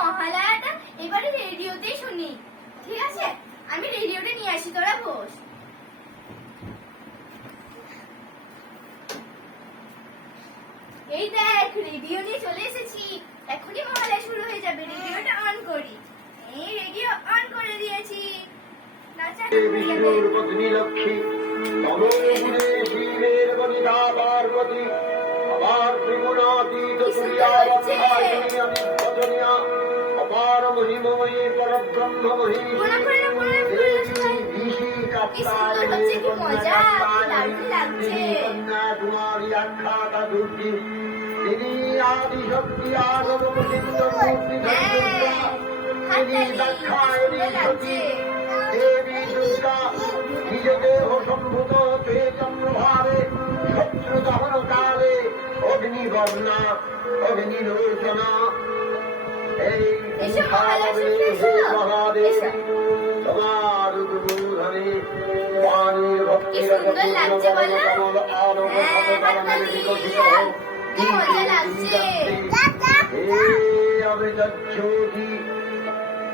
মহালয়াটা এবারে রেডিওতেই শুনি। ঠিক আছে? আমি রেডিওটা নিয়ে আসি, তোরা বস। এই দেখ, রেডিও নিয়ে চলে এসেছি। এখনই মহালয়া শুরু হয়ে যাবে, রেডিওটা অন করি। এই রেডিও অন করে দিয়েছি। নাচা বিষ্ণুর পত্নী লক্ষ্মী তমোগুণে শিবের তিনি আদি শক্তি আগম সিদ্ধ মূর্তি তিনি সুন্দর সতী দেবী দুর্গা নিজ দেহ সম্ভূত চৈতন্য শত্রু দহন কালে অগ্নিবর্ণা অগ্নিলোচনা এই কি সুন্দর লাগছে বলো? হ্যাঁ, হাততালি, কি মজা লাগছে। অমৃতজ্যোতি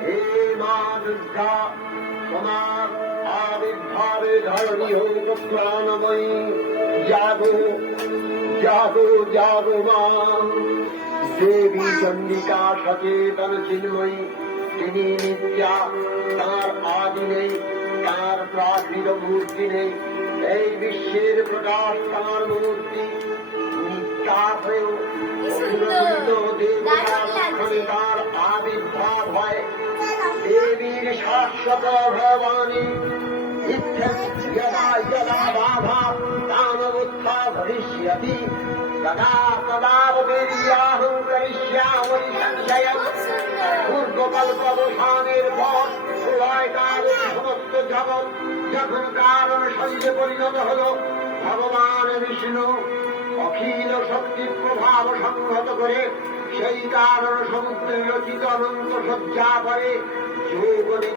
হে মা দুর্গা তোমার আবির্ভাবে ধরণী হোক প্রাণময়ী জাগো জাগো জাগো মা দেবী চন্ডিকা সচেতন চিন্ময়ী তিনি নিত্যা তার আদি নেই তার প্রাকৃত মূর্তি নেই এই বিশ্বের প্রকাশ তার মূর্তি নিত্যা হয়েও কি সুন্দর, দেবতার দারুণ লাগছে। স্থানে তার আবির্ভাব হয় দেবীর শাশ্বত ভবানী यदा यदा बाधा तामवुत्था भविष्यति तदा तदावतीर्याहं करिष्यामि संशयम् খুব সুন্দর পূর্বকল্পবসানের পর প্রলয়কালের সমস্ত জগৎ যখন তার শরীরে পরিণত হল, ভগবান বিষ্ণু অখিল শক্তির প্রভাব সংহত করে সেই তার সমুদ্রের রচিত অনন্ত সজ্জা করে যোগ